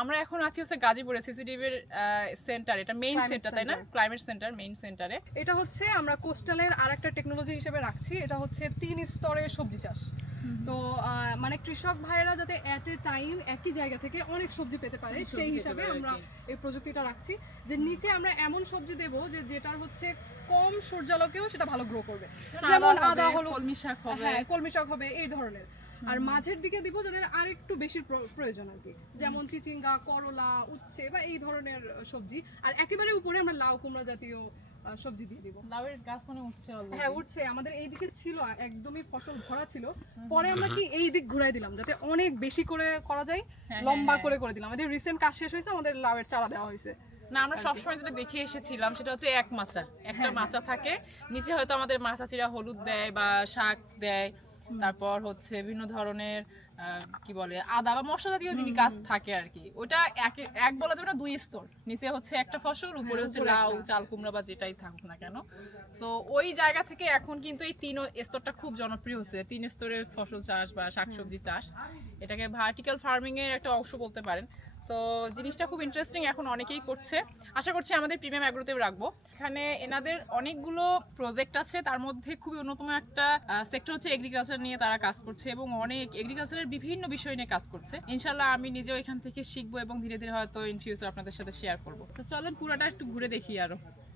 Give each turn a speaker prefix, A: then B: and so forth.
A: আমরা এখন আছি হচ্ছে গাজীপুরে সিসিটিভির সেন্টার এটা মেইন সেন্টার তাই না? ক্লাইমেট সেন্টার মেইন সেন্টারে
B: এটা হচ্ছে আমরা কোস্টালের আর একটা টেকনোলজি হিসেবে রাখছি। এটা হচ্ছে তিন স্তরের সবজি চাষ। তো মানে কৃষক ভাইয়েরা যাতে অ্যাট এ টাইম একই জায়গা থেকে অনেক সবজি পেতে পারে সেই হিসাবে আমরা এই প্রযুক্তিটা রাখছি। যে নিচে আমরা এমন সবজি দেব যে যেটার হচ্ছে কম সূর্যালোকেও সেটা ভালো গ্রো করবে। যেমন আদা হলো
A: কলমি শাক হবে।
B: হ্যাঁ কলমি শাক হবে এই ধরনের। আর মাঝের দিকে দিব যাদের আরেকটু বেশি প্রয়োজন আর কি। যেমন চিচিঙ্গা করলা উচ্ছে বা এই ধরনের সবজি। আর একেবারে উপরে আমরা লাউ কুমড়া জাতীয় সবজি দিয়ে দিব।
A: লাউয়ের গাছ মানে উঠছে
B: হ্যাঁ উঠছে আমাদের এই দিকে ছিল একদমই ফসল ভরা ছিল। পরে আমরা কি এই দিক ঘুরাই দিলাম যাতে অনেক বেশি করে করা যায়
A: হ্যাঁ,
B: লম্বা
A: হ্যাঁ,
B: করে করে দিলাম। আমাদের রিসেন্ট কাজ শেষ হয়েছে আমাদের লাউয়ের চারা দেওয়া হয়েছে।
A: না আমরা সবসময় যেটা দেখে এসেছিলাম সেটা হচ্ছে এক মাচা। একটা মাচা থাকে নিচে হয়তো আমাদের মাচা চিরা হলুদ দেয় বা শাক দেয়। তারপর হচ্ছে বিভিন্ন ধরনের কি বলে আদা বা মশলা জাতীয় জিনিস গাছ থাকে আর কি ওটা এক এক বলা যাবে না দুই স্তর। নিচে হচ্ছে একটা ফসল উপরে হচ্ছে লাউ চাল কুমড়া বা যেটাই থাকুক না কেন। তো ওই জায়গা থেকে এখন কিন্তু এই তিন স্তরটা খুব জনপ্রিয় হচ্ছে তিন স্তরের ফসল চাষ বা শাকসবজি চাষ। এটাকে ভার্টিক্যাল ফার্মিং এর একটা অংশ বলতে পারেন। তো জিনিসটা খুব ইন্টারেস্টিং এখন অনেকেই করছে। আশা করছি আমাদের প্রিমিয়াম অ্যাগ্রোতেও রাখব। এখানে এনাদের অনেকগুলো প্রজেক্ট আছে, তার মধ্যে খুবই অন্যতম একটা সেক্টর হচ্ছে এগ্রিকালচার নিয়ে তারা কাজ করছে এবং অনেক এগ্রিকালচারের বিভিন্ন বিষয় নিয়ে কাজ করছে। ইনশাল্লাহ আমি নিজেও এখান থেকে শিখব এবং ধীরে ধীরে হয়তো ইন ফিউচার আপনাদের সাথে শেয়ার করব। তো চলেন পুরাটা একটু ঘুরে দেখি আরও।